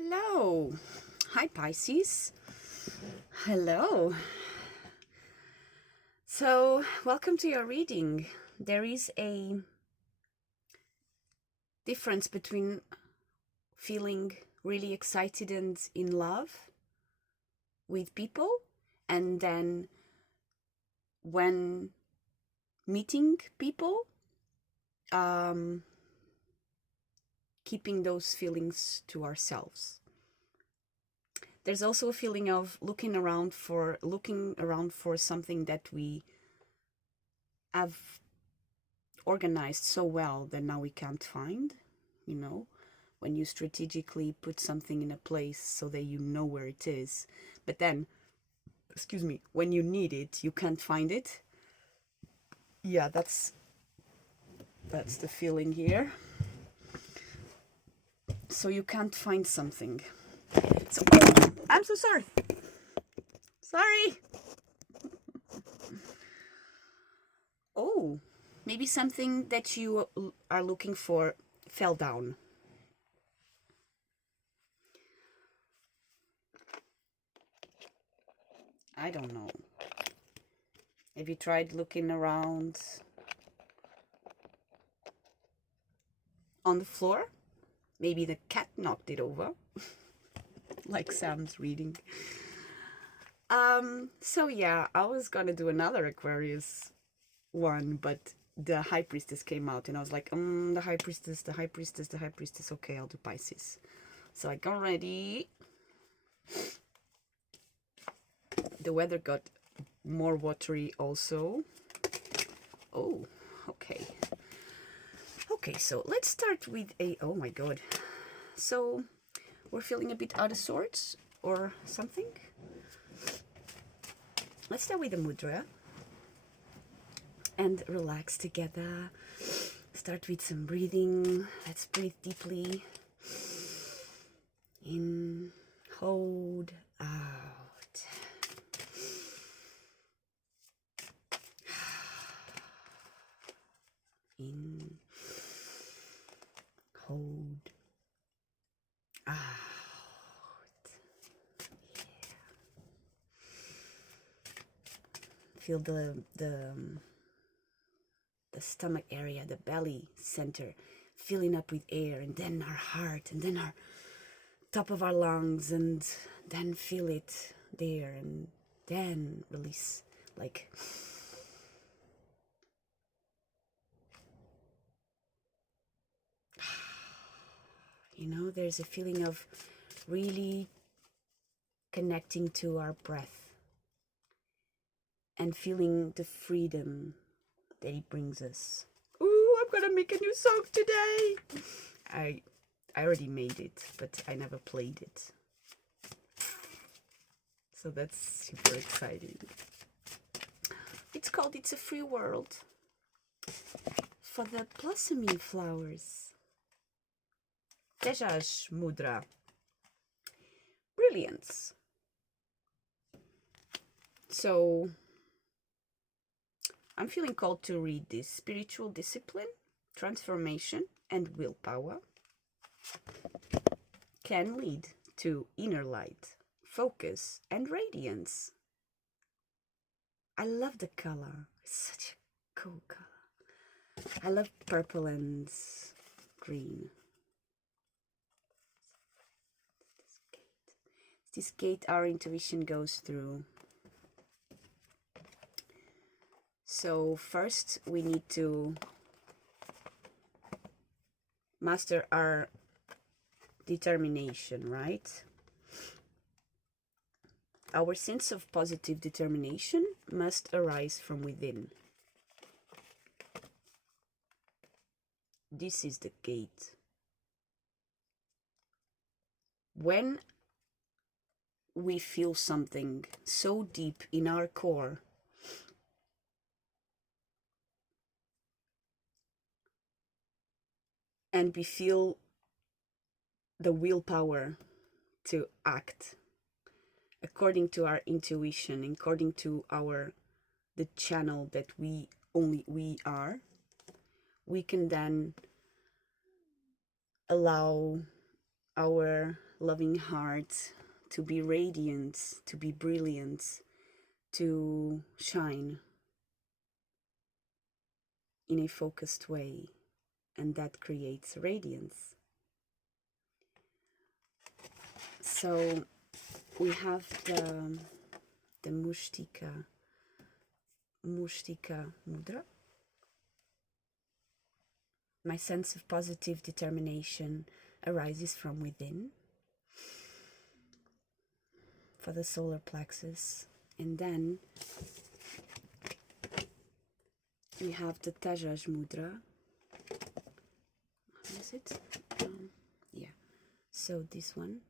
Hello. Hi, Pisces. Hello. So, welcome to your reading. There is a difference between feeling really excited and in love with people, and then when meeting people, keeping those feelings to ourselves. There's also a feeling of looking around for something that we have organized so well that now we can't find, when you strategically put something in a place so that you know where it is, but then, when you need it, you can't find it. Yeah, that's the feeling here. So you can't find something. So, I'm so sorry. Sorry. Oh, maybe something that you are looking for fell down. I don't know. Have you tried looking around on the floor? Maybe the cat knocked it over, like Sam's reading. So yeah, I was gonna do another Aquarius one, but the High Priestess came out, and I was like, the High Priestess. Okay, I'll do Pisces. So I got ready. The weather got more watery also. Oh, okay. Okay, so let's start with oh my god. So we're feeling a bit out of sorts or something. Let's start with the mudra and relax together. Start with some breathing. Let's breathe deeply. In, hold, out. In, hold, out. Yeah. Feel the stomach area, the belly center, filling up with air, and then our heart, and then our top of our lungs, and then feel it there, and then release, like there's a feeling of really connecting to our breath and feeling the freedom that it brings us. Ooh, I'm gonna make a new song today. I already made it, but I never played it. So that's super exciting. It's called It's a Free World for the blossoming flowers. Tejas Mudra. Brilliance. So I'm feeling called to read this. Spiritual discipline, transformation, and willpower can lead to inner light, focus, and radiance. I love the color. It's such a cool color. I love purple and green. This gate our intuition goes through. So first we need to master our determination, right? Our sense of positive determination must arise from within. This is the gate. When we feel something so deep in our core, and we feel the willpower to act according to our intuition, according to the channel that only we are, we can then allow our loving heart to be radiant, to be brilliant, to shine in a focused way, and that creates radiance. So we have the Mushtika Mudra. My sense of positive determination arises from within for the solar plexus. And then we have the Tajaj Mudra. How is it? Yeah. So this one,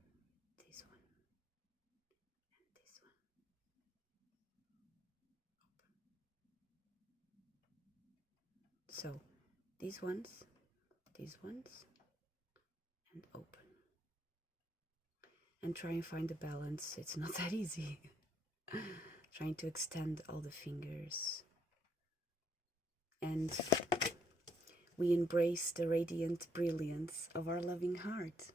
this one, and this one. So these ones, and open. And try and find the balance. It's not that easy. Trying to extend all the fingers. And we embrace the radiant brilliance of our loving heart.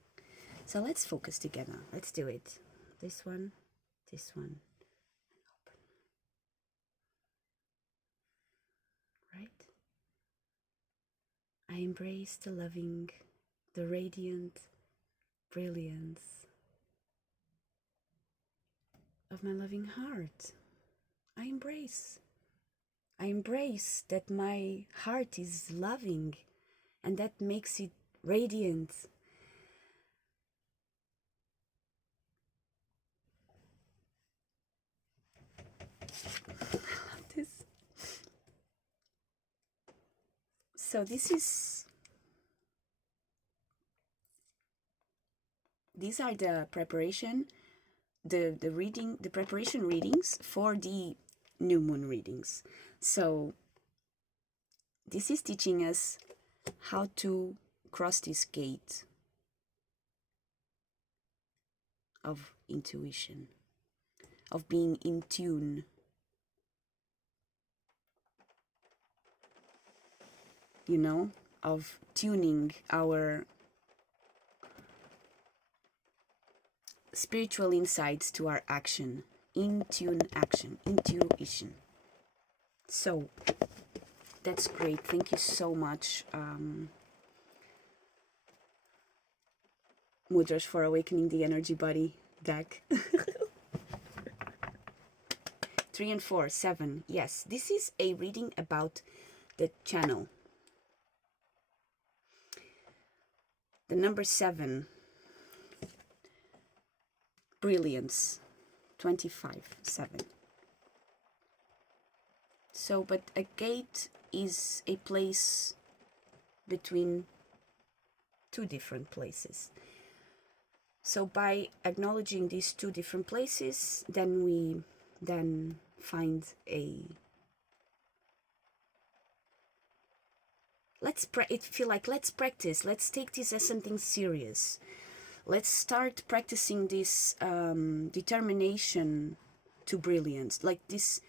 So let's focus together. Let's do it. This one, and open. Right? I embrace the loving, the radiant brilliance of my loving heart. I embrace that my heart is loving, and that makes it radiant. I love this. So these are the preparation, the preparation readings for the new moon readings. So this is teaching us how to cross this gate of intuition, of being in tune, you know, of tuning our spiritual insights to our action, intuition. So that's great. Thank you so much, Mudras, for awakening the energy body deck. 3 and 4, 7. Yes, this is a reading about the channel. The number 7, brilliance, 25, 7. So, but a gate is a place between two different places. So by acknowledging these two different places, then we find a... let's practice. Let's take this as something serious. Let's start practicing this determination to brilliance, like this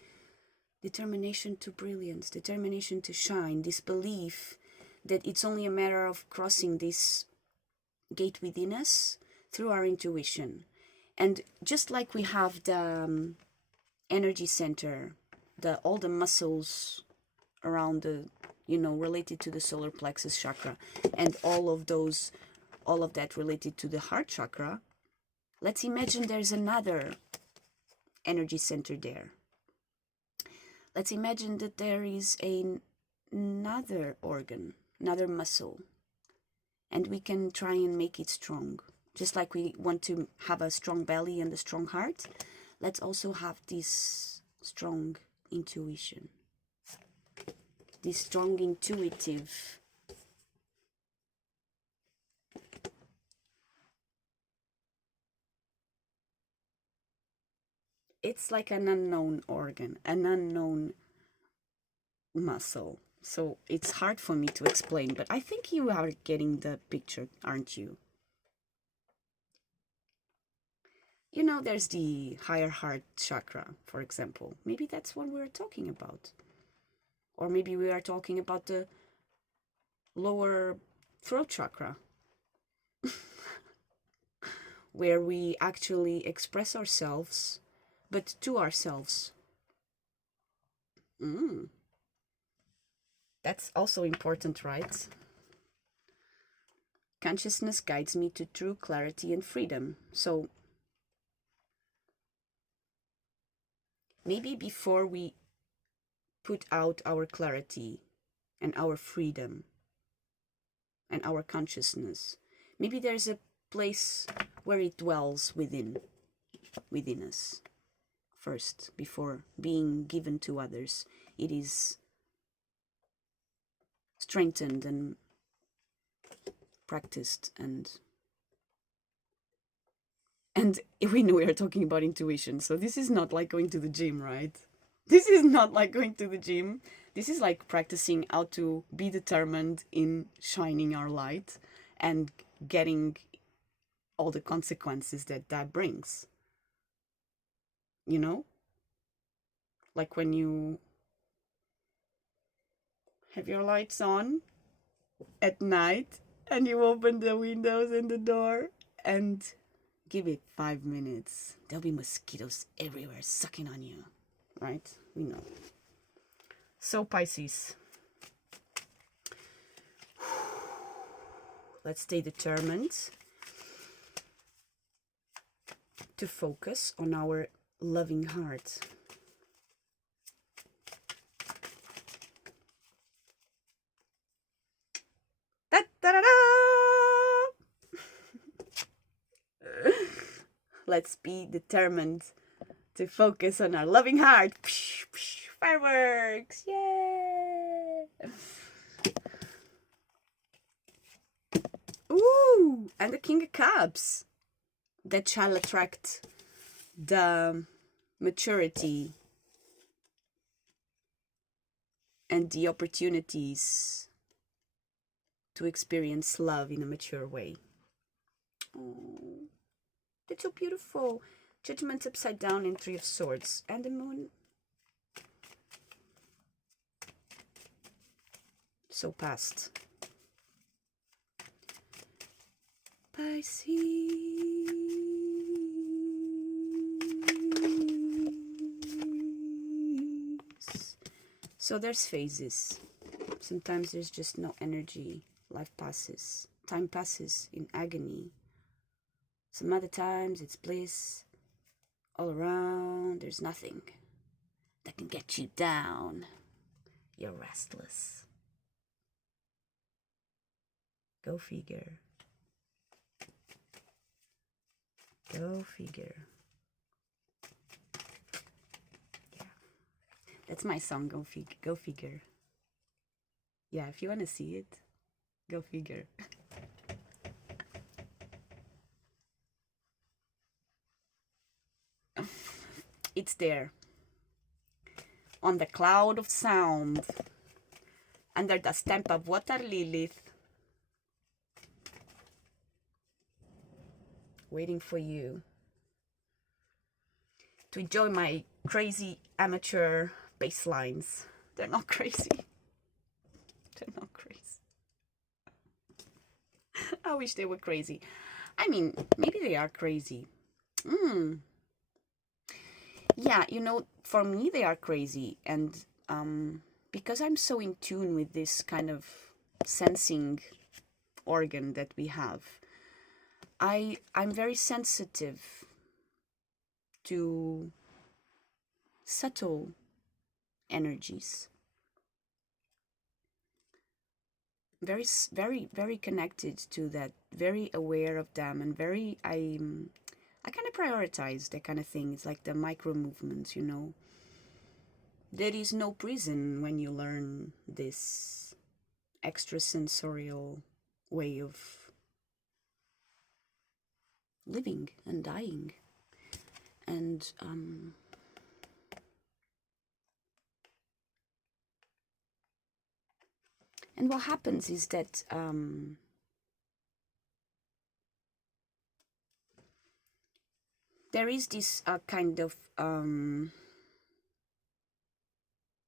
determination to brilliance, determination to shine, this belief that it's only a matter of crossing this gate within us through our intuition. And just like we have the energy center, all the muscles around the, related to the solar plexus chakra, and all of that related to the heart chakra, let's imagine there's another energy center there. Let's imagine that there is another organ, another muscle, and we can try and make it strong. Just like we want to have a strong belly and a strong heart, let's also have this strong intuition, this strong intuitive it's like an unknown organ, an unknown muscle. So it's hard for me to explain, but I think you are getting the picture, aren't you? There's the higher heart chakra, for example. Maybe that's what we're talking about. Or maybe we are talking about the lower throat chakra. where we actually express ourselves, but to ourselves. That's also important, right? Consciousness guides me to true clarity and freedom. So maybe before we put out our clarity and our freedom and our consciousness, maybe there's a place where it dwells within us first, before being given to others. It is strengthened and practiced, and we know we are talking about intuition, so this is not like going to the gym, right? This is not like going to the gym. This is like practicing how to be determined in shining our light and getting all the consequences that brings. You know? Like when you have your lights on at night and you open the windows and the door and give it 5 minutes. There'll be mosquitoes everywhere sucking on you, right? We know. So Pisces, let's stay determined to focus on our loving heart. Da, da, da, da. Let's be determined to focus on our loving heart. Fireworks! Yay! Ooh! And the King of Cups. That shall attract the maturity and the opportunities to experience love in a mature way. Oh, that's so beautiful. Judgment upside down in Three of Swords. And the Moon. So past. Pisces. So there's phases. Sometimes there's just no energy. Life passes. Time passes in agony. Some other times it's bliss. All around, there's nothing that can get you down. You're restless. Go figure. Go figure. Yeah. That's my song, Go Figure. Yeah, if you want to see it, go figure. It's there. On the cloud of sound. Under the stamp of water Lilith. Waiting for you to enjoy my crazy amateur bass lines. They're not crazy. They're not crazy. I wish they were crazy. I mean, maybe they are crazy. Yeah, you know, for me they are crazy. And because I'm so in tune with this kind of sensing organ that we have, I'm very sensitive to subtle energies. Very, very, very connected to that. Very aware of them, and very I kind of prioritize that kind of thing. It's like the micro movements, you know. There is no prison when you learn this extrasensorial way of living and dying. And what happens is that there is this kind of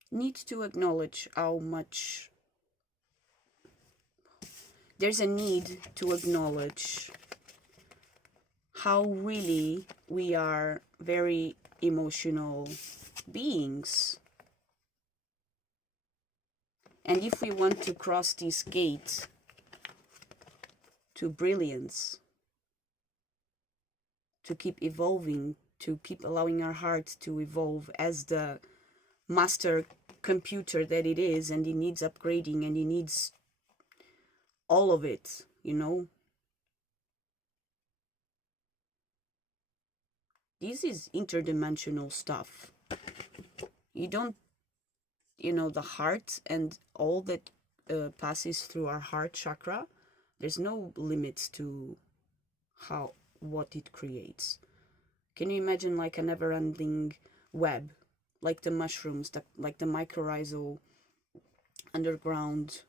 need to acknowledge how much there's a need to acknowledge how really we are very emotional beings. And if we want to cross this gate to brilliance, to keep evolving, to keep allowing our heart to evolve as the master computer that it is, and it needs upgrading, and it needs all of it, you know. This is interdimensional stuff. You don't, you know, the heart and all that passes through our heart chakra, there's no limits to what it creates. Can you imagine like a never-ending web, like the mushrooms, like the mycorrhizal underground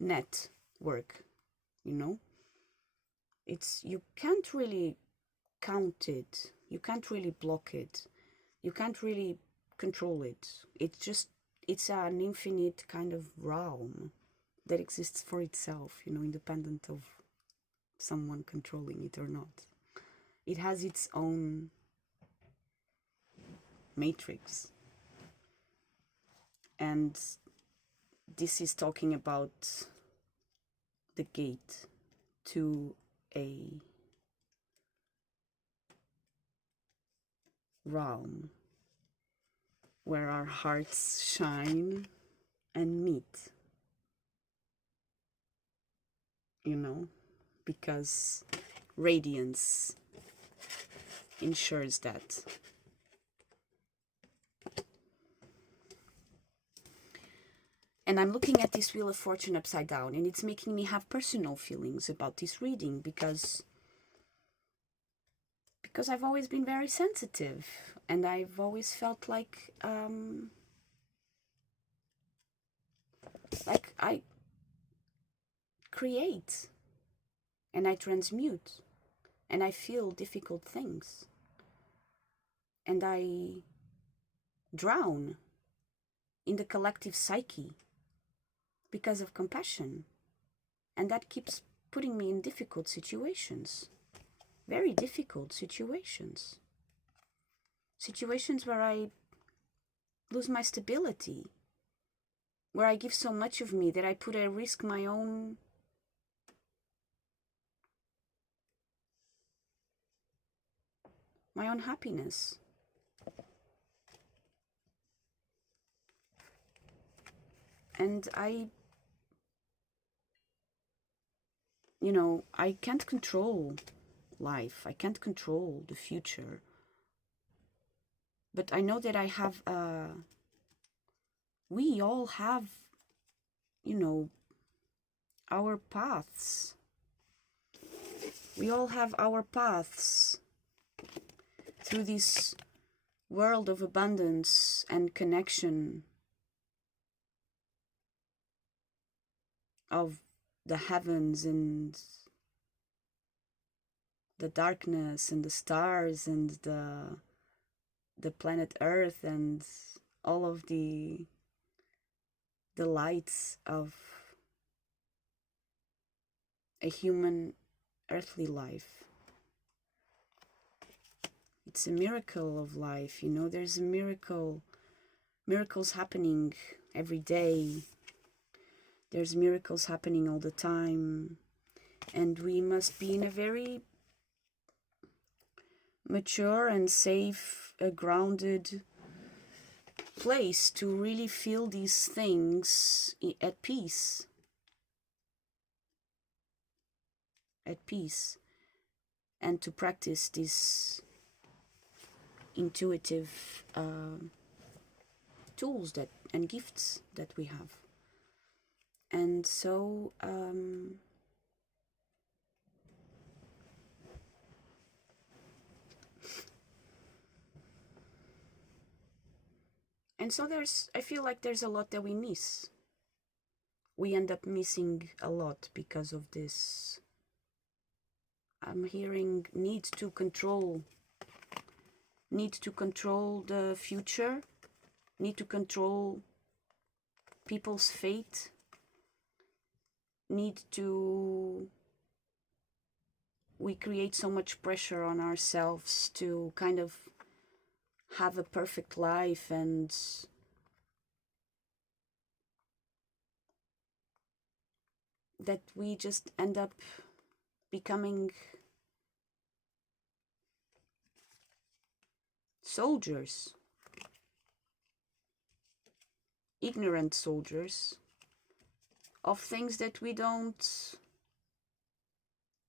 network, you know? It's, you can't really count it, you can't really block it, you can't really control it. It's an infinite kind of realm that exists for itself, you know, independent of someone controlling it or not. It has its own matrix. And this is talking about the gate to a realm where our hearts shine and meet, you know, because radiance ensures that. And I'm looking at this Wheel of Fortune upside down, and it's making me have personal feelings about this reading because I've always been very sensitive, and I've always felt like I create and I transmute and I feel difficult things and I drown in the collective psyche because of compassion, and that keeps putting me in difficult situations, very difficult situations where I lose my stability, where I give so much of me that I put at risk my own happiness. And I can't control life. I can't control the future. But I know that we all have, our paths. We all have our paths through this world of abundance and connection of the heavens and the darkness and the stars and the planet Earth and all of the lights of a human earthly life. It's a miracle of life, there's miracles happening every day. There's miracles happening all the time, and we must be in a very mature and safe, grounded place to really feel these things at peace. And to practice this intuitive tools and gifts that we have. And so I feel like there's a lot that we miss. We end up missing a lot because of this. I'm hearing need to control the future, need to control people's fate, need to we create so much pressure on ourselves to kind of have a perfect life, and that we just end up becoming soldiers, ignorant soldiers of things that we don't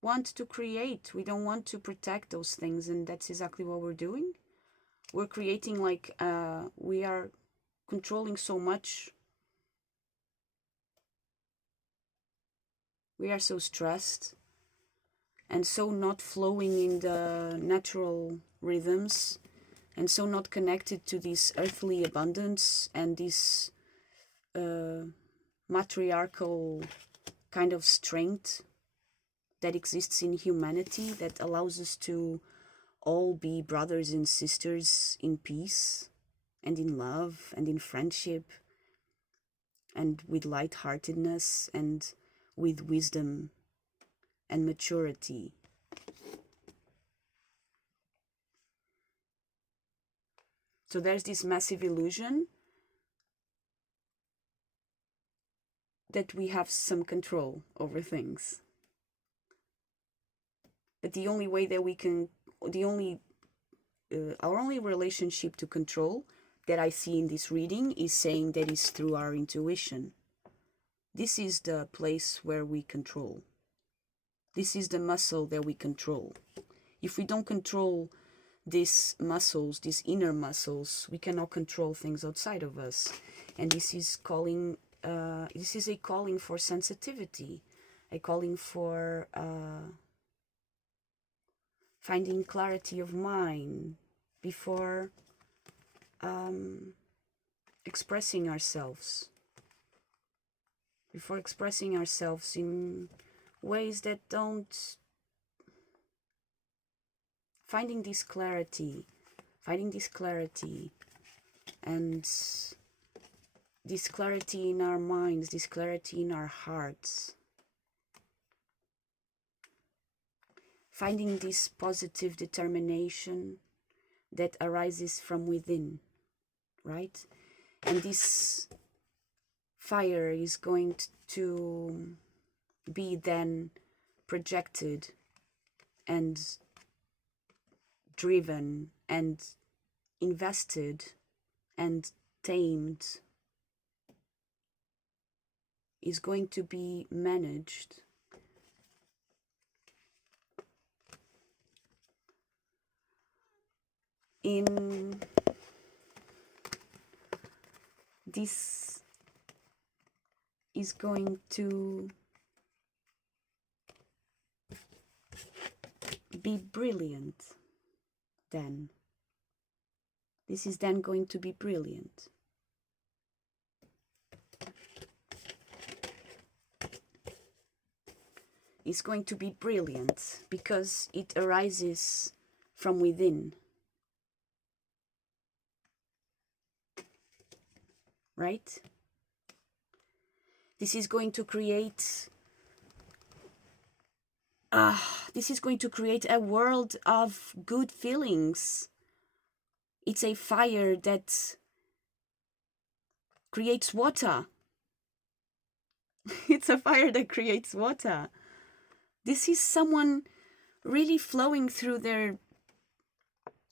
want to create. We don't want to protect those things, and that's exactly what we're doing. We're creating, like, we are controlling so much. We are so stressed and so not flowing in the natural rhythms, and so not connected to this earthly abundance and this matriarchal kind of strength that exists in humanity, that allows us to all be brothers and sisters in peace and in love and in friendship and with lightheartedness and with wisdom and maturity. So there's this massive illusion that we have some control over things. But the only way that we can, our only relationship to control that I see in this reading is saying that is through our intuition. This is the place where we control. This is the muscle that we control. If we don't control these muscles, these inner muscles, we cannot control things outside of us. And this is calling. This is a calling for sensitivity, a calling for finding clarity of mind before expressing ourselves. Before expressing ourselves in ways that don't, finding this clarity, and this clarity in our minds, this clarity in our hearts, finding this positive determination that arises from within, right? And this fire is going to be then projected and driven and invested and tamed, is going to be managed in this, is going to be brilliant then. This is then going to be brilliant. It's going to be brilliant because it arises from within. Right? This is going to create a world of good feelings. It's a fire that creates water. It's a fire that creates water. This is someone really flowing through their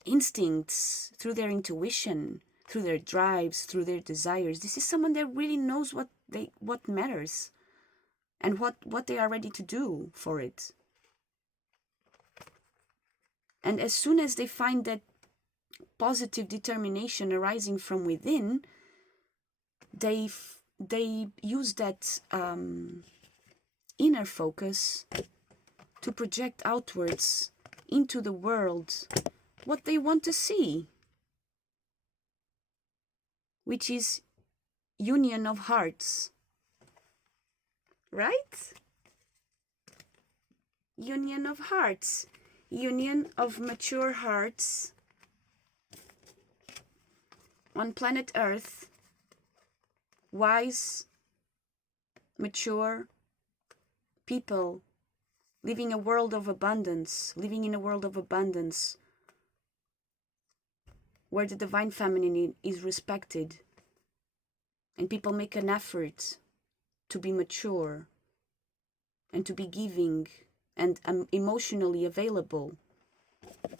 instincts, through their intuition, through their drives, through their desires. This is someone that really knows what matters and what they are ready to do for it. And as soon as they find that positive determination arising from within, they use that inner focus to project outwards into the world what they want to see, which is union of hearts, right? Union of hearts, union of mature hearts on planet Earth, wise, mature people living a world of abundance, living in a world of abundance, where the divine feminine is respected and people make an effort to be mature and to be giving and emotionally available,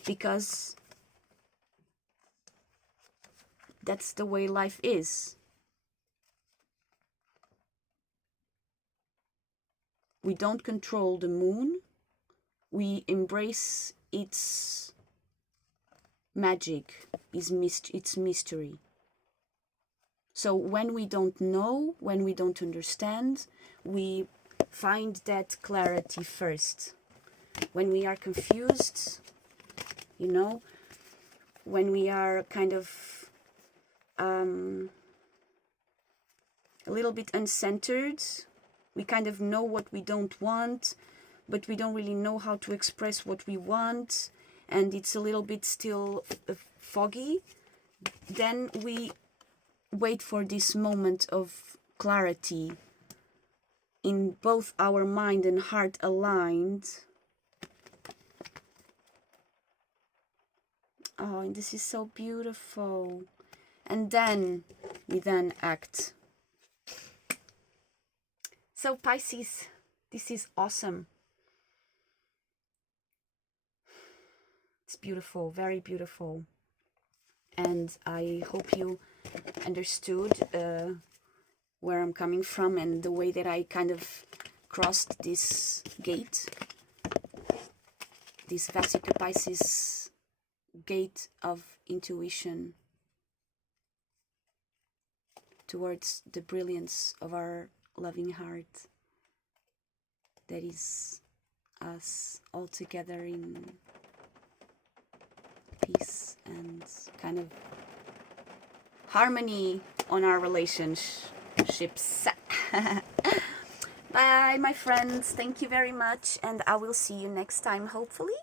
because that's the way life is. We don't control the moon. We embrace its magic, its mystery. So when we don't know, when we don't understand, we find that clarity first. When we are confused, you know, when we are kind of a little bit uncentered, we kind of know what we don't want, but we don't really know how to express what we want, and it's a little bit still foggy, then we wait for this moment of clarity in both our mind and heart aligned. Oh, and this is so beautiful. And then we then act. So Pisces, this is awesome. It's beautiful, very beautiful. And I hope you understood where I'm coming from and the way that I kind of crossed this gate, this Vesica Pisces gate of intuition towards the brilliance of our loving heart that is us all together in peace and kind of harmony on our relationships. Bye, my friends. Thank you very much, and I will see you next time, hopefully.